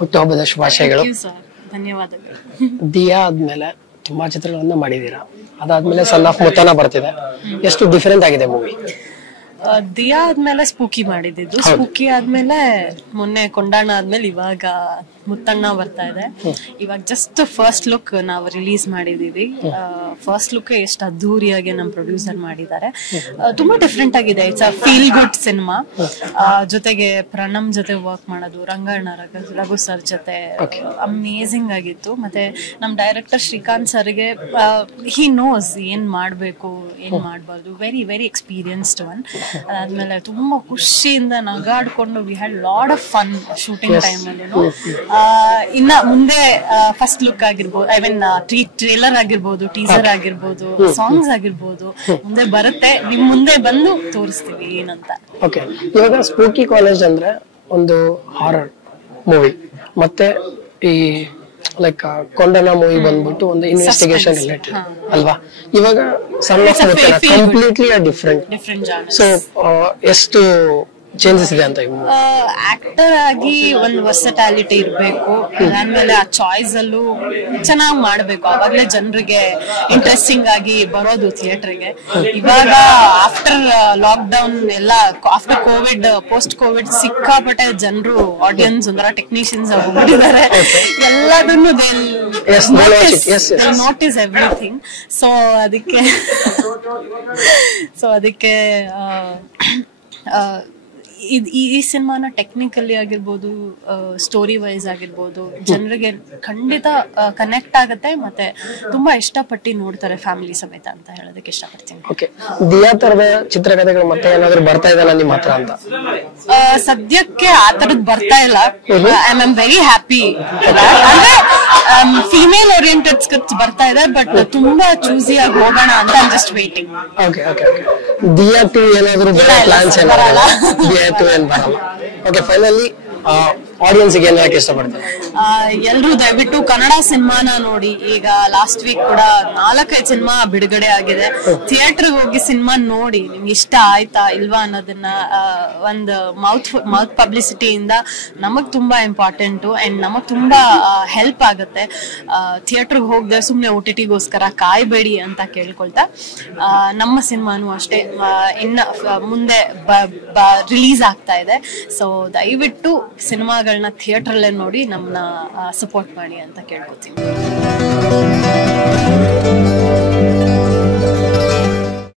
ಹುಟ್ಟುಹಬ್ಬದ ಶುಭಾಶಯಗಳು. ಧನ್ಯವಾದಗಳು. ದಿಯಾ ಆದ್ಮೇಲೆ ತುಂಬಾ ಚಿತ್ರಗಳನ್ನ ಮಾಡಿದೀರಾ, ಅದಾದ್ಮೇಲೆ ಸನ್ ಆಫ್ ಮುತ್ತನ ಬರ್ತಿದೆ. ಎಷ್ಟು ಡಿಫರೆಂಟ್ ಆಗಿದೆ ಮೂವಿ? ದಿಯಾ ಆದ್ಮೇಲೆ ಸ್ಪೂಕಿ ಮಾಡಿದ್ದು, ಸ್ಪೂಕಿ ಆದ್ಮೇಲೆ ಮೊನ್ನೆ ಕೊಂಡಾಣ ಆದ್ಮೇಲೆ ಇವಾಗ ಮುತ್ತಣ್ಣ ಬರ್ತಾ ಇದೆ. ಇವಾಗ ಜಸ್ಟ್ ಫಸ್ಟ್ ಲುಕ್ ನಾವು ರಿಲೀಸ್ ಮಾಡಿದೀವಿ. ಫಸ್ಟ್ ಲುಕ್ ಎಷ್ಟು ಅದ್ದೂರಿಯಾಗಿ ನಮ್ ಪ್ರೊಡ್ಯೂಸರ್ ಮಾಡಿದ್ದಾರೆ. ತುಂಬಾ ಡಿಫ್ರೆಂಟ್ ಆಗಿದೆ. It's a feel good cinema. ಜೊತೆಗೆ ಪ್ರಣಮ್ ಜೊತೆ ವರ್ಕ್ ಮಾಡೋದು, ರಂಗಣ್ಣ ರಘು ಸರ್ ಜೊತೆ ಅಮೇಝಿಂಗ್ ಆಗಿತ್ತು. ಮತ್ತೆ ನಮ್ ಡೈರೆಕ್ಟರ್ ಶ್ರೀಕಾಂತ್ ಸರ್ಗೆ ಹಿ ನೋಸ್ ಏನ್ ಮಾಡ್ಬೇಕು ಏನ್ ಮಾಡ್ಬಾರ್ದು. Very very experienced one. ಅದಾದ್ಮೇಲೆ ತುಂಬಾ ಖುಷಿಯಿಂದ ನಗಾಡ್ಕೊಂಡು we had lot of fun shooting time ಅಲ್ಲಿ. ಇನ್ನ ಮುಂದೆ ಫಸ್ಟ್ ಲುಕ್ ಆಗಿರ್ಬೋದು, ಐ ಮೀನ್ ಟ್ರೇಲರ್ ಆಗಿರ್ಬೋದು, ಟೀಸರ್ ಆಗಿರ್ಬೋದು, ಸಾಂಗ್ಸ್ ಆಗಿರ್ಬೋದು ಮುಂದೆ ಬರುತ್ತೆ. ನಿಮ್ ಮುಂದೆ ಬಂದು ತೋರಿಸ್ತೀವಿ ಏನಂತ. ಓಕೆ, ಇವಾಗ ಸ್ಪೂಕಿ ಕಾಲೇಜ್ ಅಂದ್ರೆ ಒಂದು ಹಾರರ್ ಮೂವಿ, ಮತ್ತೆ ಈ ಲೈಕ್ ಕೊಂಡನ ಮೂವಿ ಬಂದ್ಬಿಟ್ಟು ಒಂದು ಇನ್ವೆಸ್ಟಿಗೇಷನ್ ರಿಲೇಟೆಡ್ ಅಲ್ವಾ? ಇವಾಗ ಕಂಪ್ಲೀಟ್ಲಿ ಡಿಫ್ರೆಂಟ್. ಸೊ ಎಷ್ಟು ಚೇಂಜಸ್ ಇದೆ ಅಂತ? ಆಕ್ಟರ್ ಆಗಿ ಒಂದು ವರ್ಸಟಾಲಿಟಿ ಇರ್ಬೇಕು. ಅದಾದ್ಮೇಲೆ ಆ ಚಾಯ್ಸ್ ಅಲ್ಲೂ ಚೆನ್ನಾಗಿ ಮಾಡ್ಬೇಕು. ಅವಾಗ್ಲೇ ಜನರಿಗೆ ಇಂಟ್ರೆಸ್ಟಿಂಗ್ ಆಗಿ ಬರೋದು ಥಿಯೇಟರ್ಗೆ. ಇವಾಗ ಆಫ್ಟರ್ ಲಾಕ್ ಡೌನ್ ಎಲ್ಲ, ಆಫ್ಟರ್ ಕೋವಿಡ್, ಪೋಸ್ಟ್ ಕೋವಿಡ್ ಸಿಕ್ಕಾಪಟ್ಟೆ ಜನರು ಆಡಿಯನ್ಸ್ ಒಂಥರ ಟೆಕ್ನಿಷಿಯನ್ಸ್ ಹೋಗ್ಬಿಟ್ಟಿದ್ದಾರೆ. ಎಲ್ಲದನ್ನು ನೋಟಿಸ್ ಎವ್ರಿಥಿಂಗ್. ಸೊ ಅದಕ್ಕೆ ಈ ಸಿನಿಮಾನ ಟೆಕ್ನಿಕಲಿ ಆಗಿರ್ಬೋದು, ಸ್ಟೋರಿ ವೈಸ್ ಆಗಿರ್ಬೋದು, ಜನರಿಗೆ ಖಂಡಿತ ಕನೆಕ್ಟ್ ಆಗುತ್ತೆ. ಮತ್ತೆ ತುಂಬಾ ಇಷ್ಟಪಟ್ಟು ನೋಡ್ತಾರೆ ಫ್ಯಾಮಿಲಿ ಸಮೇತ ಅಂತ ಹೇಳೋದಕ್ಕೆ ಇಷ್ಟಪಡ್ತೀನಿ. ಓಕೆ, ದಿಯಾ ತರದ ಚಿತ್ರಕಥೆಗಳು ಮತ್ತೆ ಏನಾದ್ರು ಬರ್ತಾ ಇದೆಯಲ್ಲ ನಿಮ್ಮ ಹತ್ರ ಅಂತ? ಸದ್ಯಕ್ಕೆ ಆ ತರದ್ ಬರ್ತಾ ಇಲ್ಲ. I am very happy. ಅಂದ್ರೆ ಫಿಮೇಲ್ ಓರಿಯೆಂಟೆಡ್ ಸ್ಕ್ರಿಪ್ಟ್ಸ್ ಬರ್ತಾ ಇದೆ, ಬಟ್ ತುಂಬಾ ಚೂಸಿ ಆಗಿ ಹೋಗೋಣ ಅಂತ I just waiting. Okay okay okay. Diya 2 ಏನಾದ್ರು ಪ್ಲಾನ್ಸ್ ಏನಾದ್ರು? ದಿಯಾ 2 ಏನ್ ಬರಲ್ಲ. ಓಕೆ, ಫೈನಲಿ ಆಡಿಯನ್ಸ್ ಗೆ ಏನ್ ಹೇಳಕ್ಕೆ ಇಷ್ಟಪಡ್ತಾರೆ? ಎಲ್ರು ದಯವಿಟ್ಟು ಕನ್ನಡ ಸಿನಿಮಾನ ನೋಡಿ. ಈಗ ಲಾಸ್ಟ್ ವೀಕ್ ಕೂಡ 4-5 ಸಿನಿಮಾ ಬಿಡುಗಡೆ ಆಗಿದೆ. ಥಿಯೇಟರ್ ಹೋಗಿ ಸಿನಿಮಾ ನೋಡಿ, ನಿಮ್ಗೆ ಇಷ್ಟ ಆಯ್ತಾ ಇಲ್ವಾ ಅನ್ನೋದನ್ನ ಒಂದು ಮೌತ್ ಪಬ್ಲಿಸಿಟಿಯಿಂದ ನಮಗ್ ತುಂಬಾ ಇಂಪಾರ್ಟೆಂಟ್ ಅಂಡ್ ನಮಗ್ ತುಂಬಾ ಹೆಲ್ಪ್ ಆಗುತ್ತೆ. ಥಿಯೇಟರ್ ಹೋಗದೆ ಸುಮ್ನೆ OTT-ಗೋಸ್ಕರ ಕಾಯ್ಬೇಡಿ ಅಂತ ಕೇಳ್ಕೊಳ್ತಾ, ನಮ್ಮ ಸಿನಿಮಾನು ಅಷ್ಟೇ ಇನ್ನ ಮುಂದೆ ರಿಲೀಸ್ ಆಗ್ತಾ ಇದೆ. ಸೊ ದಯವಿಟ್ಟು ಸಿನಿಮಾಗಳನ್ನ ಥಿಯೇಟರ್ ಅಲ್ಲೇ ನೋಡಿ ನಮ್ಮನ್ನ ಸಪೋರ್ಟ್ ಮಾಡಿ ಅಂತ ಕೇಳ್ಕೊತೀನಿ.